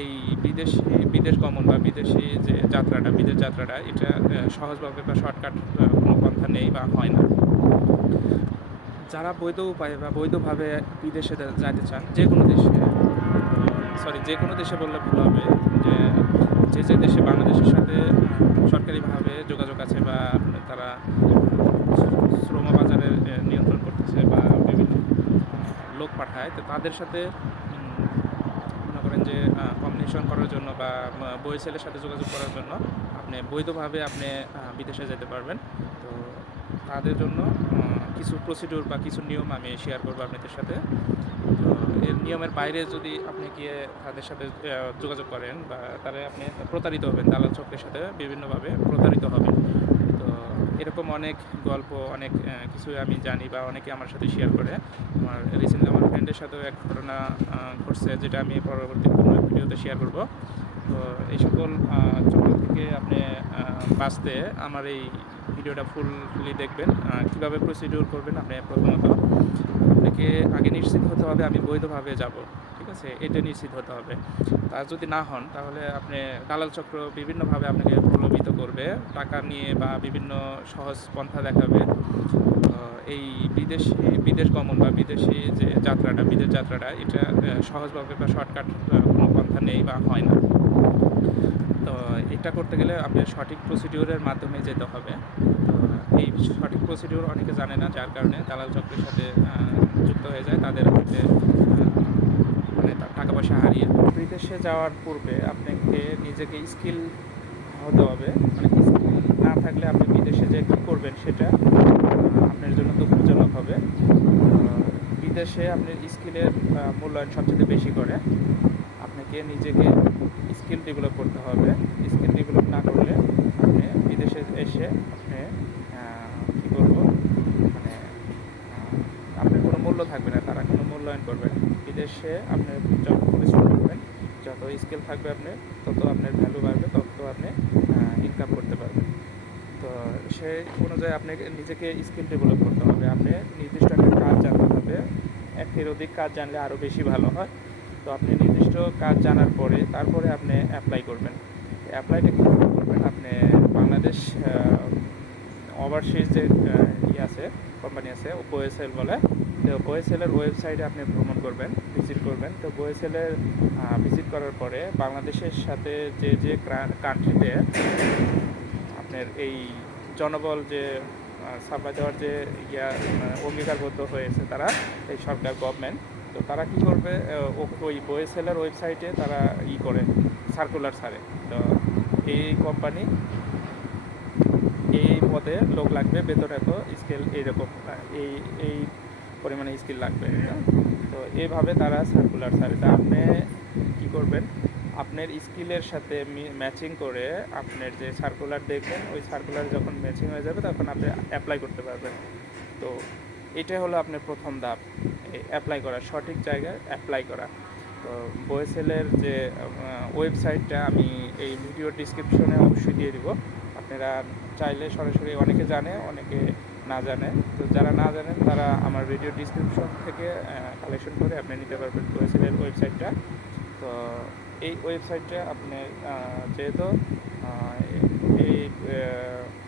এই বিদেশ গমন বা বিদেশি যে বিদেশ যাত্রাটা এটা সহজভাবে বা শর্টকাট কোনো পন্থা নেই বা হয় না। যারা বৈধ উপায়ে বা বৈধভাবে বিদেশে যাইতে চান যে কোনো দেশে, যে কোনো দেশে বললে ভুল হবে, যে দেশে বাংলাদেশের সাথে সরকারিভাবে যোগাযোগ আছে বা তারা শ্রম বাজারের নিয়ন্ত্রণ করতেছে বা বিভিন্ন লোক পাঠায়, তো তাদের সাথে মনে করেন যে কমিউনিকেশন করার জন্য বা বইসেলের সাথে যোগাযোগ করার জন্য আপনি বৈধভাবে আপনি বিদেশে যেতে পারবেন। তো তাদের জন্য কিছু প্রসিডিউর বা কিছু নিয়ম আমি শেয়ার করবো আপনাদের সাথে। তো এর নিয়মের বাইরে যদি আপনি গিয়ে তাদের সাথে যোগাযোগ করেন বা তারা আপনি প্রতারিত হবেন, দালাল চক্রের সাথে বিভিন্নভাবে প্রতারিত হবেন। তো এরকম অনেক গল্প, অনেক কিছুই আমি জানি বা অনেকে আমার সাথে শেয়ার করে। আমার রিসেন্টলি আমার ফ্রেন্ডের সাথেও এক ঘটনা ঘটছে, যেটা আমি পরবর্তী কোনো ভিডিওতে শেয়ার করব। তো এই সকল চক্র থেকে আপনি বাঁচতে আমার এই ভিডিওটা ফুললি দেখবেন। কীভাবে প্রসিডিউর করবেন, আপনি প্রথমত আপনাকে আগে নিশ্চিত হতে হবে আমি বৈধভাবে যাব, ঠিক আছে, এটা নিশ্চিত হতে হবে। তা যদি না হন তাহলে আপনি দালাল চক্র বিভিন্নভাবে আপনাকে প্রলোভিত করবে টাকা নিয়ে বা বিভিন্ন সহজ পন্থা দেখাবে। এই বিদেশ গমন বা বিদেশি যে বিদেশ যাত্রাটা এটা সহজভাবে বা শর্টকাট কোনো পন্থা নেই বা হয় না। তো এটা করতে গেলে আপনার সঠিক প্রসিডিউরের মাধ্যমে যেতে হবে। তো এই সঠিক প্রসিডিউর অনেকে জানে না, যার কারণে দালাল চক্রের সাথে যুক্ত হয়ে যায়, তাদের হাতে মানে টাকা পয়সা হারিয়ে। বিদেশে যাওয়ার পূর্বে আপনাকে নিজেকে স্কিল হতে হবে, মানে স্কিল না থাকলে আপনি বিদেশে যে কী করবেন সেটা আপনার জন্য দুঃখজনক হবে। বিদেশে আপনার স্কিলের মূল্যায়ন সবচেয়ে বেশি করে। আপনাকে নিজেকে স্কিল ডেভেলপ করতে হবে। স্কিল ডেভেলপ না করলে আপনি বিদেশে এসে আপনি কী করবো, মানে আপনার কোনো মূল্য থাকবে না, তারা কোনো মূল্যায়ন করবে না। বিদেশে আপনি যত পরিশ্রম করবেন, যত স্কিল থাকবে আপনার, তত আপনার ভ্যালু বাড়বে, তত আপনি ইনকাম করতে পারবেন। তো সেই অনুযায়ী আপনাকে নিজেকে স্কিল ডেভেলপ করতে হবে। আপনি নির্দিষ্ট একটা কাজ জানতে হবে, একটির অধিক কাজ জানলে আরও বেশি ভালো হয়। তো আপনি নির্দিষ্ট কাজ জানার পরে তারপরে আপনি অ্যাপ্লাই করবেন। অ্যাপ্লাইটা কীভাবে করবেন, আপনি বাংলাদেশ ওভারসিজ যে আছে কোম্পানি আছে বোয়েসেল বলে, তো বোয়েসেলের ওয়েবসাইটে আপনি ভ্রমণ করবেন, ভিজিট করবেন। তো বোয়েসেলের ভিজিট করার পরে বাংলাদেশের সাথে যে কান্ট্রিতে আপনার এই জনবল যে সাপ্লাই দেওয়ার যে অঙ্গীকারবদ্ধ হয়েছে তারা, এই সরকার গভর্নমেন্ট, তো তারা কী করবে, ওই বোয়েসেলের ওয়েবসাইটে তারা করে সার্কুলার ছাড়ে। তো এই কোম্পানি এই পদে লোক লাগবে, বেতন এত, স্কেল এইরকম, এই পরিমাণে স্কিল লাগবে। তো এইভাবে তারা সার্কুলার ছাড়ে। তা আপনি কী করবেন, আপনার স্কিলের সাথে ম্যাচিং করে আপনার যে সার্কুলার দেখবেন, ওই সার্কুলার যখন ম্যাচিং হয়ে যাবে তখন আপনি অ্যাপ্লাই করতে পারবেন। তো এটা হলো আপনার প্রথম ধাপ, অ্যাপ্লাই করা, সঠিক জায়গায় অ্যাপ্লাই করা। তো বোয়েসেলের যে ওয়েবসাইটটা আমি এই ভিডিও ডিসক্রিপশনে অবশ্যই দিয়ে দিব। আপনারা চাইলে সরাসরি, অনেকে জানে অনেকে না জানে, তো যারা না জানেন তারা আমার ভিডিও ডিসক্রিপশন থেকে কালেকশন করে আপনি নিতে পারবেন বোয়েসেলের ওয়েবসাইটটা। তো এই ওয়েবসাইটটা আপনি যেহেতু এই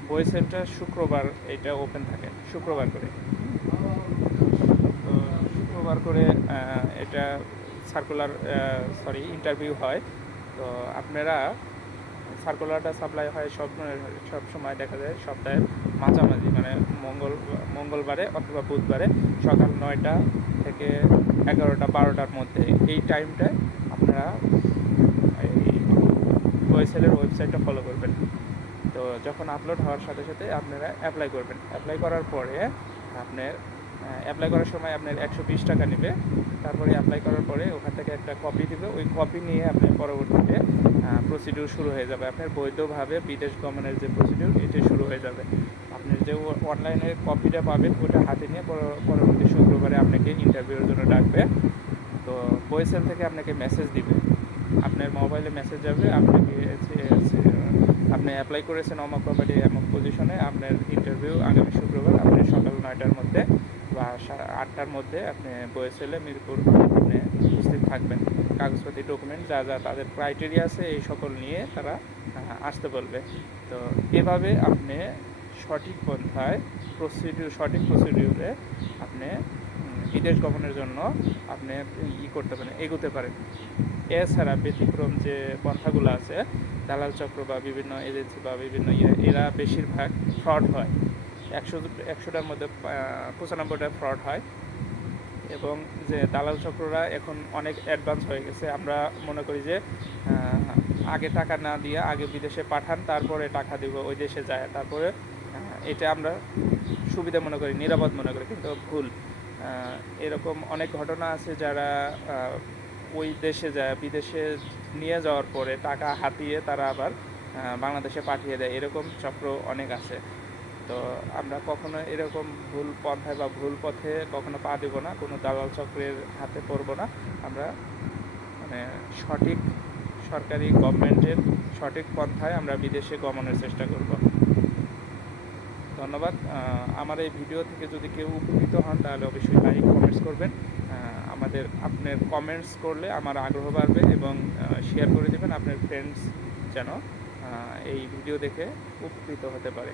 বোয়েসেলটা শুক্রবার এটা ওপেন থাকে, শুক্রবার করে, তো শুক্রবার করে এটা সার্কুলার ইন্টারভিউ হয়। তো আপনারা সার্কুলারটা সাপ্লাই হয় সব সময় দেখা যায় সপ্তাহের মাঝামাঝি, মানে মঙ্গলবারে অথবা বুধবারে সকাল 9টা থেকে 11টা 12টার মধ্যে। এই টাইমটায় আপনারা এই ওয়েবসাইটের ওয়েবসাইটটা ফলো করবেন। তো যখন আপলোড হওয়ার সাথে সাথে আপনারা অ্যাপ্লাই করবেন। অ্যাপ্লাই করার পরে আপনার অ্যাপ্লাই করার সময় আপনার 120 টাকা নেবে। তারপরে অ্যাপ্লাই করার পরে ওখান থেকে একটা কপি দেবে, ওই কপি নিয়ে আপনার পরবর্তীতে প্রসিডিউর শুরু হয়ে যাবে। আপনার বৈধভাবে বিদেশ গমনের যে প্রসিডিউর, এটা শুরু হয়ে যাবে। আপনার যে অনলাইনে কপিটা পাবেন ওটা হাতে নিয়ে পরবর্তী শুক্রবারে আপনাকে ইন্টারভিউর জন্য ডাকবে। তো বোয়েসেল থেকে আপনাকে মেসেজ দিবে, আপনার মোবাইলে মেসেজ যাবে, আপনি অ্যাপ্লাই করেছেন অমুক কোম্পানি এমক পজিশনে, আপনার ইন্টারভিউ আগামী শুক্রবার আপনি সকাল 9টার মধ্যে বা 8টার মধ্যে আপনি বোয়েসেলে মিরপুর আপনি উপস্থিত থাকবেন। কাগজপাতি ডকুমেন্ট যা যা তাদের ক্রাইটেরিয়া আছে এই সকল নিয়ে তারা আসতে বলবে। তো এভাবে আপনি সঠিক পন্থায় সঠিক প্রসিডিউরে আপনি বিদেশ গমনের জন্য আপনি করতে পারেন, এগোতে পারেন। এছাড়া ব্যতিক্রম যে পন্থাগুলো আছে, দালাল চক্র বা বিভিন্ন এজেন্সি বা বিভিন্ন এরা বেশিরভাগ ফ্রড হয়। 100টার মধ্যে 95টা ফ্রড হয়। এবং যে দালাল চক্ররা এখন অনেক অ্যাডভান্স হয়ে গেছে। আমরা মনে করি যে আগে টাকা না দিয়ে আগে বিদেশে পাঠান, তারপরে টাকা দিব, ওই দেশে যায়, তারপরে এটা আমরা সুবিধা মনে করি, নিরাপদ মনে করি, কিন্তু ভুল। এরকম অনেক ঘটনা আছে যারা ওই দেশে যায়, বিদেশে নিয়ে যাওয়ার পরে টাকা হাতিয়ে তারা আবার বাংলাদেশে পাঠিয়ে দেয়। এরকম চক্র অনেক আছে। তো আমরা কখনো এরকম ভুল পন্থায় বা ভুল পথে কখনো পা দেবো না, কোনো দালাল চক্রের হাতে পড়বো না। আমরা মানে সঠিক সরকারি গভর্নমেন্টের সঠিক পন্থায় আমরা বিদেশে গমনের চেষ্টা করব। ধন্যবাদ। আমার এই ভিডিও থেকে যদি কেউ উপকৃত হন তাহলে অবশ্যই লাইক কমেন্টস করবেন। আপনার কমেন্টস করলে আমার আগ্রহ বাড়বে, এবং শেয়ার করে দেবেন আপনার ফ্রেন্ডস যেন এই ভিডিও দেখে উপকৃত হতে পারে।